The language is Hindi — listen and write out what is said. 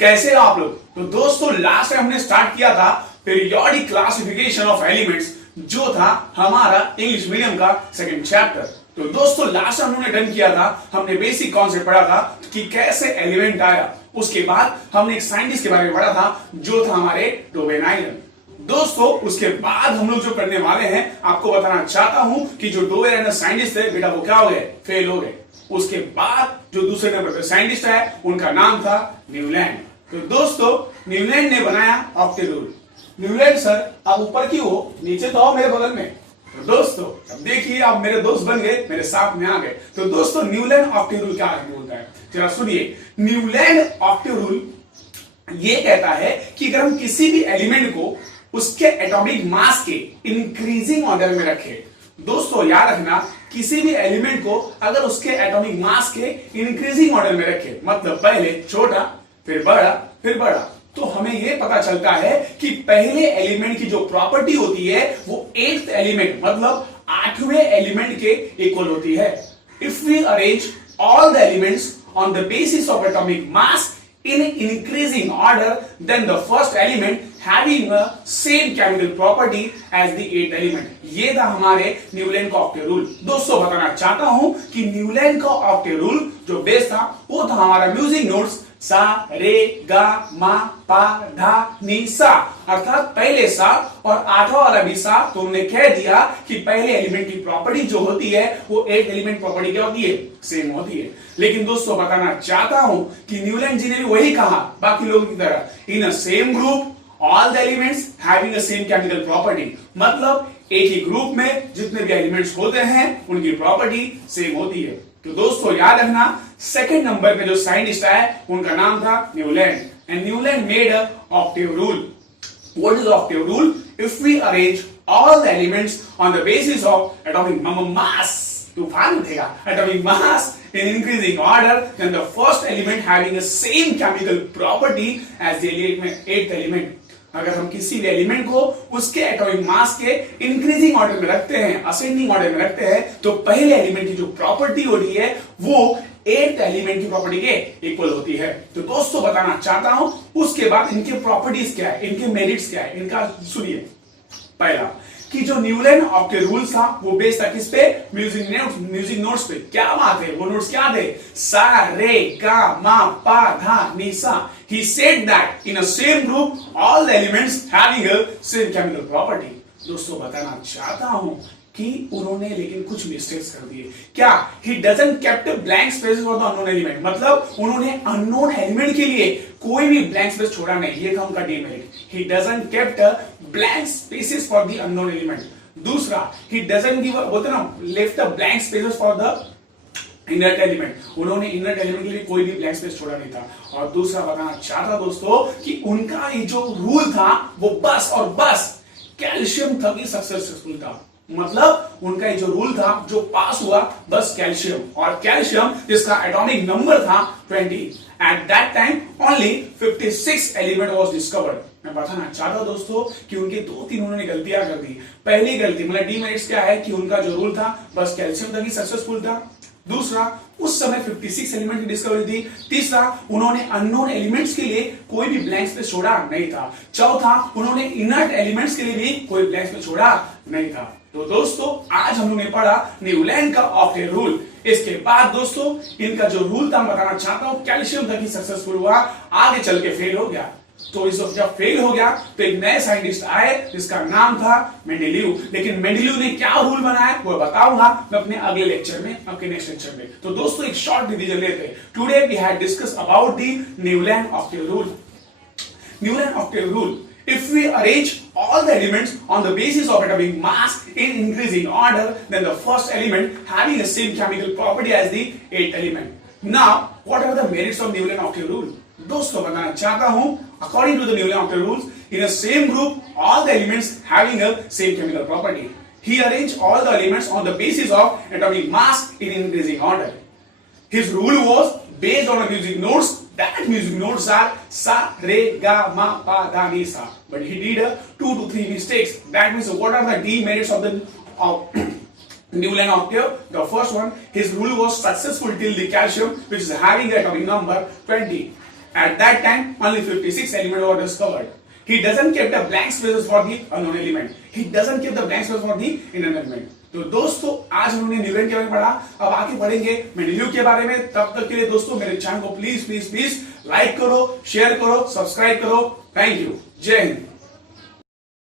कैसे हो आप लोग। तो दोस्तों लास्ट टाइम हमने स्टार्ट किया था पीरियोडिक क्लासिफिकेशन ऑफ एलिमेंट्स, जो था हमारा इंग्लिश मीडियम का सेकंड चैप्टर। तो दोस्तों लास्ट टाइम हमने डन किया था, हमने बेसिक कॉन्सेप्ट पढ़ा था कि कैसे एलिमेंट आया। उसके बाद हमने एक साइंटिस्ट के बारे में पढ़ा था जो था हमारे डोवेन आइलैंड। दोस्तों उसके बाद हम लोग जो करने वाले हैं, आपको बताना चाहता हूं कि जो डोवेन आइलैंड साइंटिस्ट थे बेटा वो क्या हो गए, फेल हो गए। उसके बाद जो दूसरे नंबर पर साइंटिस्ट है उनका नाम था न्यूलैंड। तो दोस्तों न्यूलैंड ने बनाया ऑक्टेट रूल। न्यूलैंड सर आप ऊपर क्यों हो, नीचे तो आओ मेरे बगल में। तो दोस्तों अब देखिए आप मेरे दोस्त बन गए, मेरे साथ में आ गए। तो दोस्तों न्यूलैंड ऑक्टेट रूल क्या बोलता है, जरा सुनिए। न्यूलैंड ऑक्टेट रूल ये कहता है कि अगर हम किसी भी एलिमेंट को उसके एटॉमिक मास के इंक्रीजिंग ऑर्डर में रखें, दोस्तों याद रखना किसी भी एलिमेंट को अगर उसके एटॉमिक मास के इंक्रीजिंग ऑर्डर में रखें, मतलब पहले छोटा फिर बड़ा, तो हमें यह पता चलता है कि पहले एलिमेंट की जो प्रॉपर्टी होती है वो 8th एलिमेंट मतलब 8वें एलिमेंट के इक्वल होती है। If we arrange all the elements on the basis of atomic mass in increasing order, then the first element having a same chemical property as the 8th element। ये था हमारे न्यूलैंड का ऑक्टेट रूल। दोस्तों बताना चाहता हूं कि न्यूलैंड का ऑक्टेट रूल जो बेस था वो था हमारा म्यूजिक नोट्स सा रे गा मा पा धा नी सा, अर्थात पहले सा और 8वां वाला भी सा। तो हमने कह दिया कि पहले एलिमेंट की प्रॉपर्टी जो होती है वो 8th एलिमेंट प्रॉपर्टी क्या होती है, सेम होती है। लेकिन दोस्तों बताना चाहता हूं कि न्यूलैंड जी ने भी वही कहा बाकी लोगों की तरह, in a same group all the elements having a same chemical property, मतलब एक ही ग्रुप में जितने भी एलिमेंट्स होते हैं उनकी प्रॉपर्टी सेम होती है। तो दोस्तों याद रखना सेकंड नंबर पे जो साइंटिस्ट है उनका नाम था Newland, and Newland made a octave rule. What is octave rule? If we arrange all the elements on the basis of atomic mass, तूफान उठेगा, atomic mass in increasing order, then the first element having the same chemical property as the 8th element। अगर हम किसी भी एलिमेंट को उसके एटॉमिक मास के इंक्रीजिंग ऑर्डर में रखते हैं, असेंडिंग ऑर्डर में रखते हैं, तो पहले एलिमेंट की जो प्रॉपर्टी होती है वो 8th एलिमेंट की प्रॉपर्टी के इक्वल होती है। तो दोस्तों बताना चाहता हूं उसके बाद इनके प्रॉपर्टीज क्या है, इनके मेरिट्स क्या है, इनका सुनिए। पहला कि जो न्यूलैंड ऑक्टेट रूल्स था वो बेस्ड था किस पे, म्यूजिक नोट्स पे। क्या बात है, वो नोट्स क्या थे, सा रे गा मा पा धा नी सा। He said that in a same group all the elements having a same chemical property। दोस्तों बताना चाहता हूं कि उन्होंने लेकिन कुछ मिस्टेक्स कर दिए। क्या? He doesn't kept blank spaces for the unknown element, मतलब उन्होंने अननोन एलिमेंट के लिए कोई भी ब्लैंक स्पेस छोड़ा नहीं, ये था उनका demerit. He doesn't kept blank spaces for the unknown element। दूसरा, he doesn't give बोलते ना left the blank spaces for the inert element, उन्होंने इनर्ट एलिमेंट के लिए कोई भी ब्लैंक स्पेस छोड़ा नहीं था। और दूसरा बताना चाहता दोस्तों कि उनका ये जो रूल था वो बस और बस कैल्शियम तक ही सक्सेसफुल था, मतलब उनका ये जो रूल था जो पास हुआ बस कैल्शियम, और कैल्शियम जिसका एटॉमिक नंबर था 20। At that time only 56 element was discovered. मैं बताना चाहता हूं दोस्तों कि उनके 2-3 उन्होंने गलतियां कर दी। पहली गलती मतलब डीमेरिट्स क्या है कि उनका जो रूल था बस कैल्शियम तक ही सक्सेसफुल था। दूसरा, उस समय 56 एलिमेंट की डिस्कवरी थी। तीसरा, उन्होंने अननोन एलिमेंट्स के लिए कोई भी ब्लैंक स्पेस छोड़ा नहीं था। चौथा, उन्होंने इनर्ट एलिमेंट्स के लिए भी कोई ब्लैंक स्पेस छोड़ा नहीं था। तो दोस्तों आज हम लोगों ने पढ़ा न्यूलैंड का ऑक्टेट रूल। इसके बाद दोस्तों इनका जो रूल था मैं बताना चाहता हूं कैल्शियम तक ही सक्सेसफुल हुआ, आगे चल के फेल हो गया। तो इस जब फेल हो गया तो एक नए साइंटिस्ट आए जिसका नाम था मेंडेलीव। लेकिन मेंडेलीव ने क्या रूल बनाया वो बताऊंगा मैं अपने अगले लेक्चर में, अपने नेक्स्ट लेक्चर में। तो दोस्तों एक शॉर्ट रिवीजन लेते हैं। Today we had discuss about the Newland octet rule. Newland octet rule, if we arrange all the elements on the basis of atomic mass in increasing order, then the first element having the same chemical property as the 8th element। Now what are the merits of Newland octet rule? दोस्तों बताना चाहता हूं according to the Newland octet rules, in a same group all the elements having a same chemical property, he arranged all the elements on the basis of atomic mass in increasing order। His rule was based on a music notes, that music notes are sa re ga ma pa da ni sa, but he did 2 to 3 mistakes। That means what are the demerits of the Newland octet? The first one, his rule was successful till the calcium which is having the atomic number 20, At that time, only 56 elements were discovered. He doesn't keep the blank spaces for the unknown element. He doesn't keep the blank spaces for the unknown element. तो दोस्तों आज हमने न्यूटन के बारे में पढ़ा, अब आगे पढ़ेंगे मेंडेलीव के बारे में। तब तक के लिए दोस्तों मेरे चैनल को प्लीज प्लीज प्लीज लाइक करो, शेयर करो, सब्सक्राइब करो। Thank you. जय हिंद।